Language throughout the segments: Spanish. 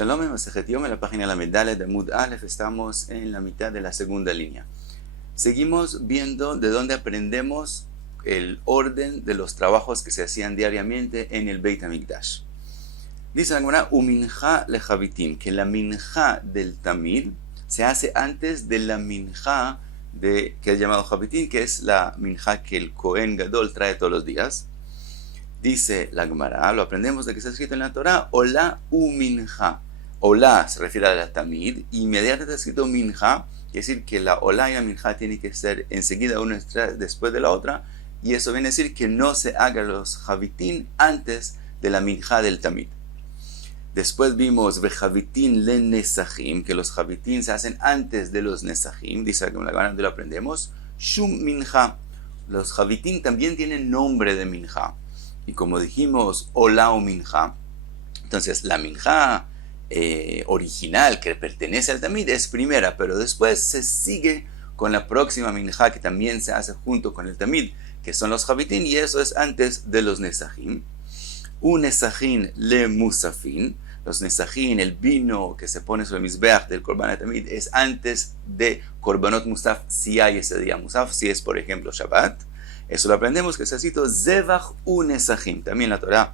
Shalom en Masejet Yom, en la página La Medalla de Amud Aleph, estamos en la mitad de la segunda línea. Seguimos viendo de dónde aprendemos el orden de los trabajos que se hacían diariamente en el Beit HaMikdash. Dice la Gemara, Uminja lejavitim, que la minja del tamid se hace antes de la minja que es llamado javitim, que es la minja que el Kohen Gadol trae todos los días. Dice la Gemara, lo aprendemos de que está escrito en la Torah, Olá uminja. Olá se refiere a la tamid, y inmediatamente está escrito minja, quiere decir que la olá y la minja tienen que ser enseguida una después de la otra, y eso viene a decir que no se hagan los javitín antes de la minja del tamid. Después vimos vejavitín le nesachim, que los javitín se hacen antes de los nesachim, dice la Gemara, donde lo aprendemos, shum minja. Los javitín también tienen nombre de minja. Y como dijimos, Olá o minja, entonces la minja original que pertenece al tamid es primera, pero después se sigue con la próxima minja que también se hace junto con el tamid, que son los javitín, y eso es antes de los nesachim. Un nesachim le musafin, los nesachim, el vino que se pone sobre el mizbeach del korban tamid, es antes de korbanot musaf, si hay ese día musaf, si es por ejemplo Shabbat. Eso lo aprendemos que está escrito Zevach u Nesachim. También la Torah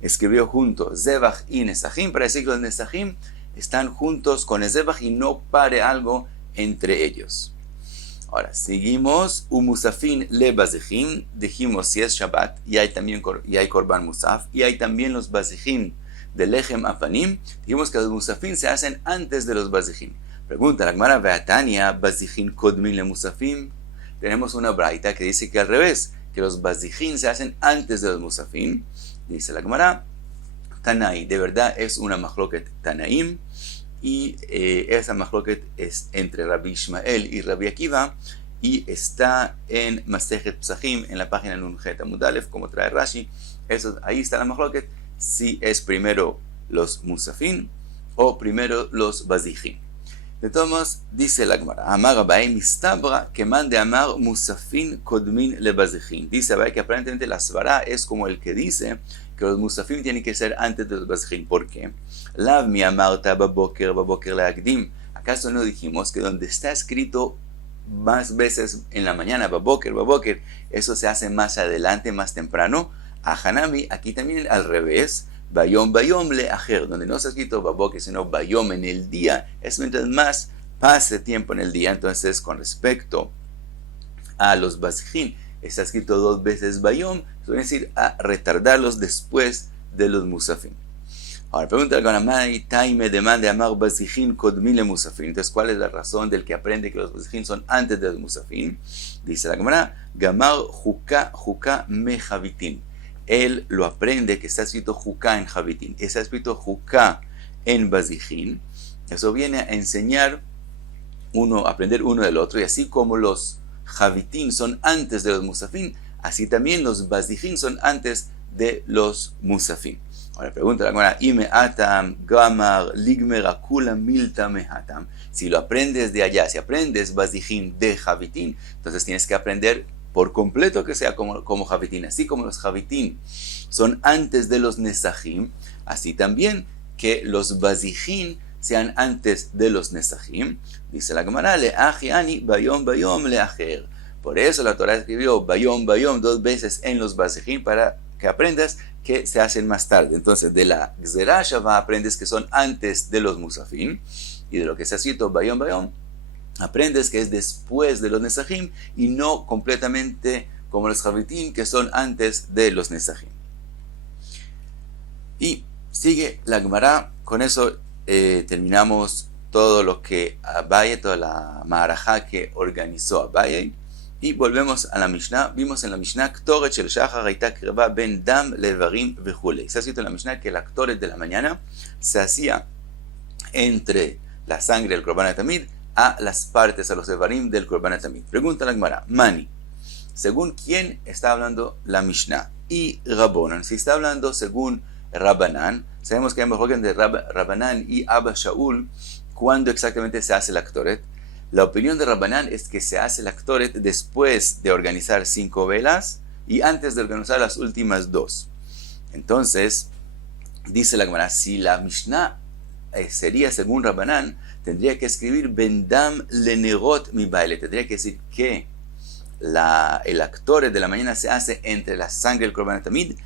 escribió junto Zevach y Nesachim para decir que los Nesachim están juntos con el Zevach y no pare algo entre ellos. Ahora, seguimos Umusafin le Bazijim. Dijimos si es Shabbat y hay también hay Korban Musaf y hay también los Bazijim de Lechem Apanim. Dijimos que los Musafin se hacen antes de los Bazijim. Pregunta la Gemara, Veatania Bazijim Kodmin le Musafim. Tenemos una braita que dice que al revés, que los bazijín se hacen antes de los musafín. Dice la Gemara, Tanai, de verdad es una machloket Tanaim, y esa machloket es entre Rabbi Ishmael y Rabbi Akiva, y está en Masejet Psachim, en la página Nunjet Amud Aleph, como trae Rashi. Ahí está la machloket, si es primero los musafín o primero los bazijín. De todos modos, dice la Gemara, Amar Abai mistabra que mande amar musafin kodmin le bazijin. Dice Abai que aparentemente la svara es como el que dice que los musafin tienen que ser antes de los bazijin. ¿Por qué? Lav mi amarta baboker leagdim. ¿Acaso no dijimos que donde está escrito más veces en la mañana, baboker, eso se hace más adelante, más temprano? A Hanami, aquí también al revés. Bayom le ajer, donde no está escrito baboker, sino bayom en el día, es mientras más pase tiempo en el día. Entonces, con respecto a los bazijin, está escrito dos veces bayom, eso quiere decir a retardarlos después de los musafin. Ahora, pregunta la Gemara, Taime demande amar bazijin kodmin le musafin. Entonces, ¿cuál es la razón del que aprende que los bazijin son antes de los musafin? Dice la Gemara, gamar juka me javitin. Él lo aprende que está escrito Juká en Javitín, está escrito Juká en Bazijín. Eso viene a enseñar aprender uno del otro, y así como los Javitín son antes de los Musafín, así también los Bazijín son antes de los Musafín. Ahora pregunta la Gemara, Ime atam gamar ligmer akula milta mehatam. Si lo aprendes de allá, si aprendes Bazijín de Javitín, entonces tienes que aprender por completo que sea como Javitín. Así como los Javitín son antes de los Nesachim, así también que los Bazijín sean antes de los Nesachim. Dice la Gemara, Leajiani bayom leajer. Por eso la Torah escribió bayom dos veces en los Bazijín para que aprendas que se hacen más tarde. Entonces de la Gzerah Shavah aprendes que son antes de los Musafim, y de lo que se ha escrito bayom aprendes que es después de los Nesachim y no completamente como los Javitín que son antes de los Nesachim. Y sigue la Gemara. Con eso terminamos todo lo que Abaye, toda la Maharajá que organizó Abaye, y volvemos a la Mishnah. Vimos en la Mishnah Ktoret shel Shachar hayta kirva ben dam levarim vechule. Se ha escrito en la Mishnah que la Ktoret de la mañana se hacía entre la sangre del Korban Tamid a las partes, a los Evarim del Korban Tamid. Pregunta la Gemara, Mani, ¿según quién está hablando la Mishnah? Y Rabbanan, si está hablando según Rabbanan, sabemos que hay mejor de Rabbanan y Abba Shaul, ¿cuándo exactamente se hace la Ktoret? La opinión de Rabbanan es que se hace la Ktoret después de organizar 5 velas y antes de organizar las últimas 2. Entonces, dice la Gemara, si la Mishnah sería según Rabbanán, tendría que escribir Bendam lenerot mi baile. Tendría que decir que el actor de la mañana se hace entre la sangre del Korban Tamid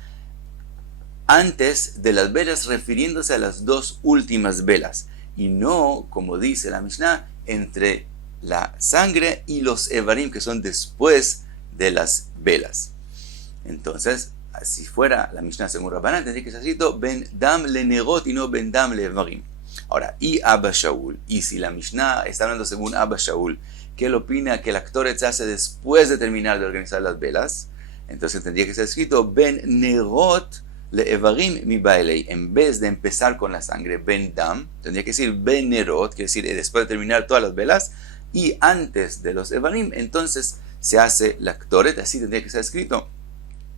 antes de las velas, refiriéndose a las dos últimas velas, y no, como dice la Mishnah, entre la sangre y los evarim, que son después de las velas. Entonces, si fuera la Mishnah según Rabbanán, tendría que ser escrito Ben Dam le Nerot y no Ben Dam le Evarim. Ahora, y Abba Shaul, y si la Mishnah está hablando según Abba Shaul, que él opina que el actor se hace después de terminar de organizar las velas, entonces tendría que ser escrito Ben Nerot le Evarim mi bailei. En vez de empezar con la sangre, Ben Dam, tendría que decir Ben Nerot, quiere decir después de terminar todas las velas, y antes de los Evarim, entonces se hace la actoret, así tendría que ser escrito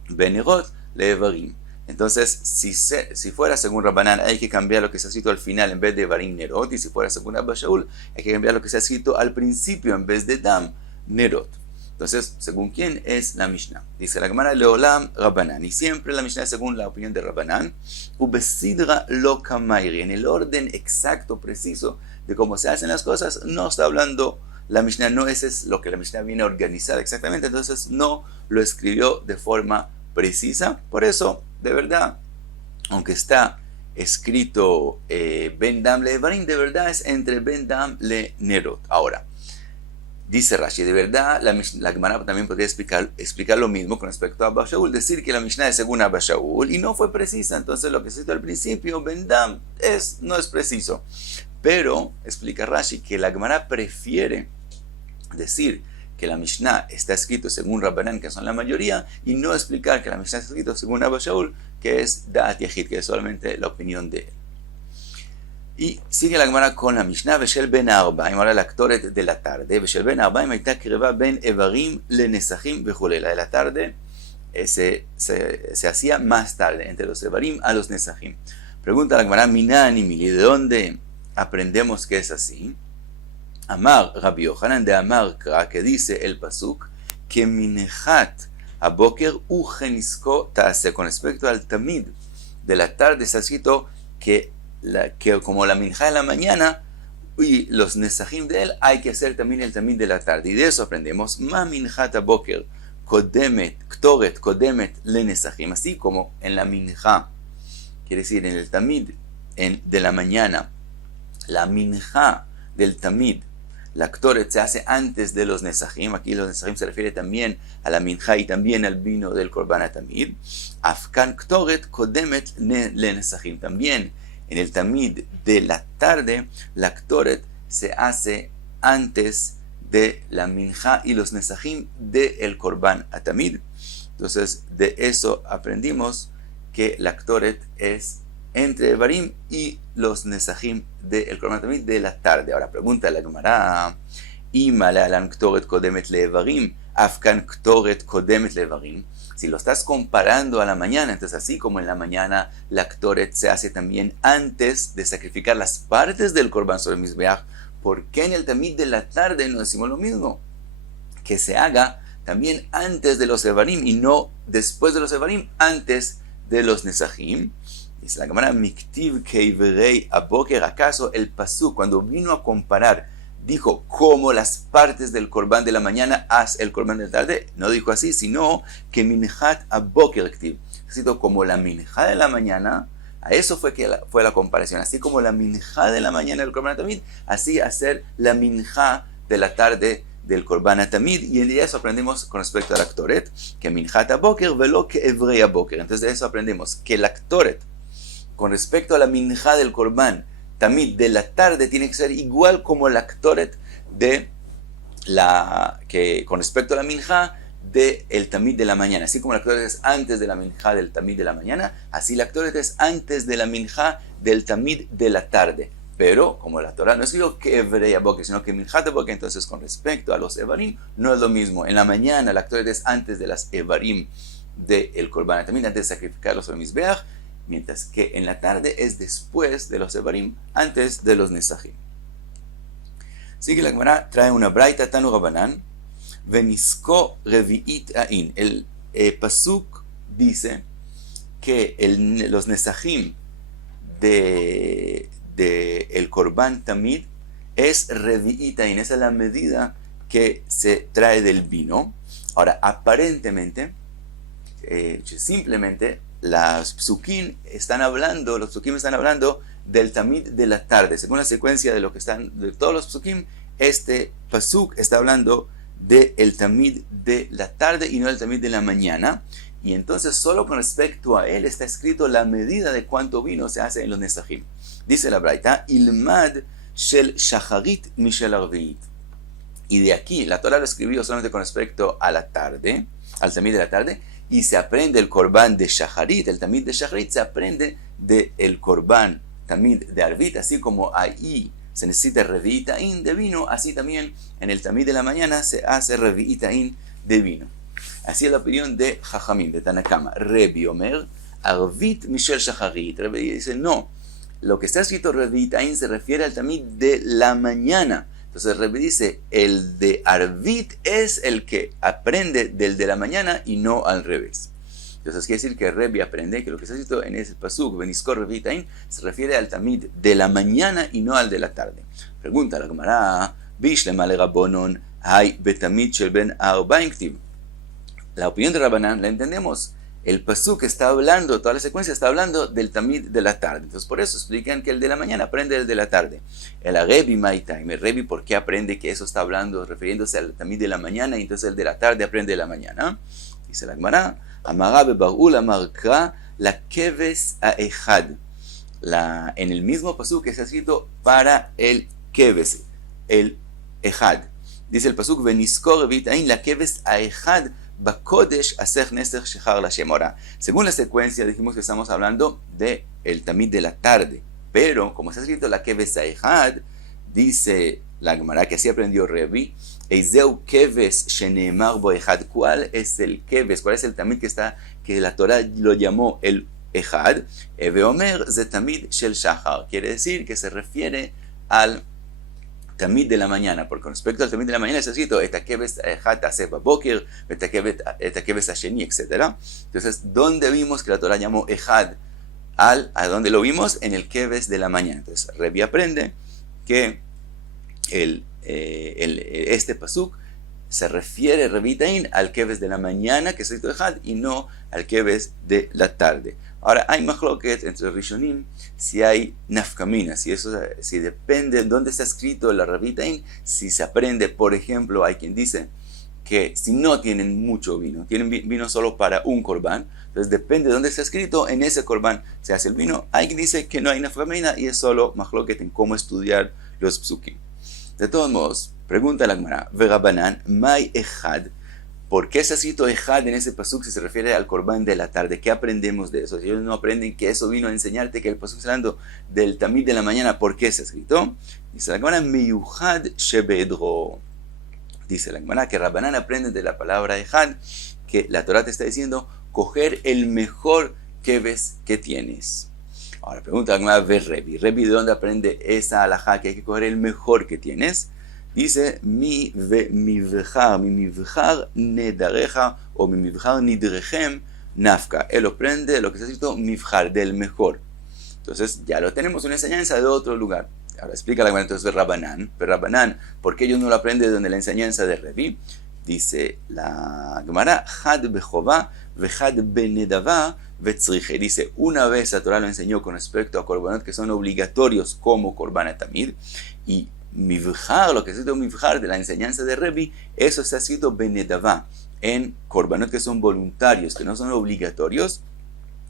Ben Nerot le Evarim. Entonces, si fuera según Rabbanán, hay que cambiar lo que se ha escrito al final en vez de Evarim Nerot, y si fuera según Abba Shaul, hay que cambiar lo que se ha escrito al principio en vez de Dam Nerot. Entonces, ¿según quién es la Mishnah? Dice la Gemara, Leolam Rabbanán, y siempre la Mishnah es según la opinión de Rabbanán, Ubesidra lo kamairi, en el orden exacto, preciso de cómo se hacen las cosas, no está hablando la Mishnah, no ese es lo que la Mishnah viene a organizar exactamente, entonces no lo escribió de forma precisa. Por eso, de verdad, aunque está escrito Ben Dam le Evarim, de verdad es entre Ben Dam le Nerot. Ahora, dice Rashi, de verdad la Gemara también podría explicar lo mismo con respecto a Abba Shaul, decir que la Mishnah es según Abba Shaul y no fue precisa, entonces lo que se citó al principio, Ben Dam, no es preciso. Pero explica Rashi que la Gemara prefiere decir que la Mishnah está escrito según Rabbanán, que son la mayoría, y no explicar que la Mishnah está escrito según Abba Shaul, que es Da'at Yahid, que es solamente la opinión de él. Y sigue la Gemara con la Mishnah, Veshel ben Arbaim, ahora la actoret de la tarde, Veshel ben Arbaim, Aita Kireva ben Evarim le Nesachim vejule. La de la tarde se hacía más tarde, entre los Evarim a los Nesachim. Pregunta la Gemara, Minani Mili, ¿de dónde aprendemos que es así? Amar Rabbi Yohanan de Amar Kra, que dice el pasuk, que minechat aboker ugenisko taase, con respecto al tamid de la tarde está escrito que como la minja de la mañana y los nesachim de él, hay que hacer también el tamid de la tarde, y de eso aprendemos ma minjat aboker kodemet ktoret kodemet le nesachim, así como en la minja, quiere decir en el tamid de la mañana, la minja del tamid, la ktoret se hace antes de los nesachim. Aquí los nesachim se refiere también a la minja y también al vino del korban tamid. Afkan ktoret kodemet le nesachim, también en el tamid de la tarde, la ktoret se hace antes de la minja y los nesachim del korban tamid. Entonces de eso aprendimos que la ktoret es entre Evarim y los Nesachim del Korban Tamid de la tarde. Ahora pregunta la Gemara, Ima le'alan ktoret kodemet le'evarim, afkan ktoret kodemet le'evarim. Si lo estás comparando a la mañana, entonces así como en la mañana la ktoret se hace también antes de sacrificar las partes del Korban sobre el Mizbeach, ¿por qué en el Tamid de la tarde no decimos lo mismo? Que se haga también antes de los Evarim y no después de los Evarim, antes de los Nesachim. Dice la Gemara, Miktiv keiverei aboker, ¿acaso el pasuk cuando vino a comparar dijo como las partes del korban de la mañana haz el korban de la tarde? No dijo así, sino que minjat aboker ktiv, como la minja de la mañana, a eso fue la comparación, así como la minja de la mañana del korban tamid, así hacer la minja de la tarde del korban tamid, y de eso aprendemos con respecto al aktoret, que minjat aboker velo que evrei aboker. Entonces de eso aprendemos que el aktoret con respecto a la minja del korban tamid de la tarde tiene que ser igual como la ktoret con respecto a la minja del tamid de la mañana. Así como la ktoret es antes de la minja del tamid de la mañana, así la ktoret es antes de la minja del tamid de la tarde. Pero como la Torah no escribió que evrei aboker, sino que minjat aboker, entonces con respecto a los evarim no es lo mismo. En la mañana la ktoret es antes de las evarim del korban tamid, antes de sacrificarlos sobre el mizbeach, mientras que en la tarde es después de los evarim, antes de los nesachim. Sigue la Gemara, trae una braita tanu Rabbanan, venisko revi'it ain. El pasuk dice que los nesachim de del Korban Tamid es Revi'itaín, esa es la medida que se trae del vino. Ahora, aparentemente, simplemente, los psukim están hablando del Tamid de la tarde. Según la secuencia de lo que están, de todos los psukim, este pasuk está hablando del Tamid de la tarde y no del Tamid de la mañana. Y entonces solo con respecto a él está escrito la medida de cuánto vino se hace en los nesachim. Dice la Braita, Ilmad shel shacharit mishel arviit. Y de aquí, la Torah lo escribió solamente con respecto a la tarde, al Tamid de la tarde, y se aprende el Korban de Shacharit, el Tamid de Shacharit se aprende del Korban Tamid de Arvit, así como ahí se necesita Revi'itaín de vino, así también en el Tamid de la mañana se hace Revi'itaín de vino. Así es la opinión de Jajamim, de Tanakama. Rebi Omer, Arvit Mishel Shacharit. Rebi dice, no, lo que está escrito Revi'itaín se refiere al Tamid de la mañana. Entonces Rebi dice, el de Arvit es el que aprende del de la mañana y no al revés. Entonces quiere decir que Rebi aprende que lo que está escrito en ese pasuk, Beniskor Revi'itaín, se refiere al Tamid de la mañana y no al de la tarde. Pregunta la Gemara, Bishlema le Rabbonon, hay betamid shel ben arba'in ktiv. La opinión de Rabbanan la entendemos. El pasuk está hablando, toda la secuencia está hablando del Tamid de la tarde. Entonces por eso explican que el de la mañana aprende el de la tarde. El Rebi Maitaim, el Rebi, ¿por qué aprende que eso está hablando, refiriéndose al Tamid de la mañana, y entonces el de la tarde aprende de la mañana? Dice la Gemara, Amara bebarul amarka la keves aechad. En el mismo pasuk que está escrito para el keves, el echad. Dice el pasuk, Veniskor Revi'itaín la keves aechad. Bakodesh Asech Nesech Shechar Lashem. Ahora, según la secuencia, dijimos que estamos hablando del Tamid de la tarde, pero como está escrito la Keves Aechad, dice la Gemara que así aprendió Rebi, Eizeu Keves Sheneemar Bo Echad. ¿Cuál es el Keves? ¿Cuál es el Tamid que la Torah lo llamó el Echad? Eveomer Ze Tamid Shel Shachar. Quiere decir que se refiere al Tamid de la mañana, porque con respecto al Tamid de la mañana está escrito Etakeves Echad Aseh Baboker, Etakeves Asheni, etc. Entonces, ¿dónde vimos que la Torah llamó Echad? ¿A dónde lo vimos? En el Keves de la mañana. Entonces, Rebi aprende que este pasuk se refiere, Revi'itaín, al Keves de la mañana, que es escrito Echad, y no al Keves de la tarde. Ahora, hay machloket entre Rishonim si hay nafkamina, si depende de dónde está escrito la Revi'itaín, si se aprende, por ejemplo, hay quien dice que si no tienen mucho vino, tienen vino solo para un korban, entonces depende de dónde está escrito, en ese korban se hace el vino. Hay quien dice que no hay nafkamina y es solo machloket en cómo estudiar los psukim. De todos modos, pregunta la Gemara, Verabanan, Mai Echad. ¿Por qué está escrito Echad en ese pasuk si se refiere al Korban de la tarde? ¿Qué aprendemos de eso? Si ellos no aprenden que eso vino a enseñarte que el pasuk está hablando del Tamid de la mañana, ¿por qué está escrito? Dice la Gemara, Meyuhad Shebedro. Dice la Gemara que Rabbanan aprende de la palabra Echad que la Torah te está diciendo coger el mejor keves que tienes. Ahora pregunta la Gemara, ve Rebi. Rebi, ¿de dónde aprende esa alajá que hay que coger el mejor que tienes? Dice, mi mivchar nedareja o mi mivchar nidrechem nafka. Él aprende lo que está escrito mivchar, del mejor. Entonces ya lo tenemos, una enseñanza de otro lugar. Ahora explica la Gemara entonces Rabbanan, ¿por qué ellos no lo aprenden donde la enseñanza de Revi? Dice la Gemara, had bechová vejad benedavá vetzriche. Dice, una vez la Torah lo enseñó con respecto a korbanot que son obligatorios como korban tamid, y mivchar, lo que es escrito mivchar de la enseñanza de Rebi, eso está escrito benedavá, en korbanot que son voluntarios, que no son obligatorios.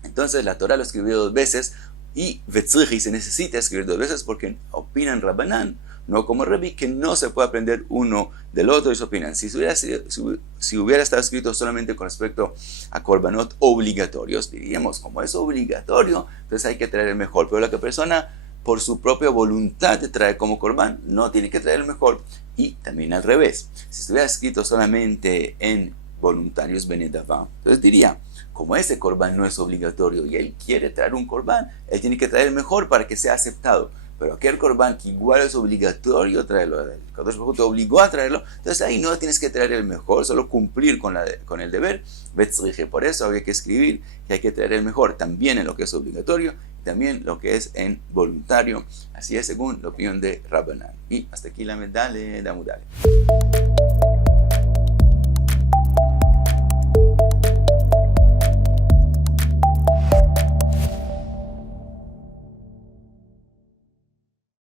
Entonces la Torah lo escribió dos veces, y vetzriche se necesita escribir dos veces porque opinan Rabbanan, no como Rebi, que no se puede aprender uno del otro. Ellos opinan, si hubiera estado escrito solamente con respecto a korbanot obligatorios, diríamos, como es obligatorio, entonces hay que traer el mejor, pero la que persona por su propia voluntad te trae como korban, no tiene que traer el mejor. Y también al revés, si estuviera escrito solamente en voluntarios benedavá, entonces diría, como ese korban no es obligatorio y él quiere traer un korban, él tiene que traer el mejor para que sea aceptado. Pero aquel korban que igual es obligatorio traerlo, el Kadosh Baruj Hu te obligó a traerlo, entonces ahí no tienes que traer el mejor, solo cumplir con el deber. Betzriche, por eso hay que escribir que hay que traer el mejor también en lo que es obligatorio también lo que es en voluntario. Así es según la opinión de Rabbanan. Y hasta aquí la medalla de Amud Aleph.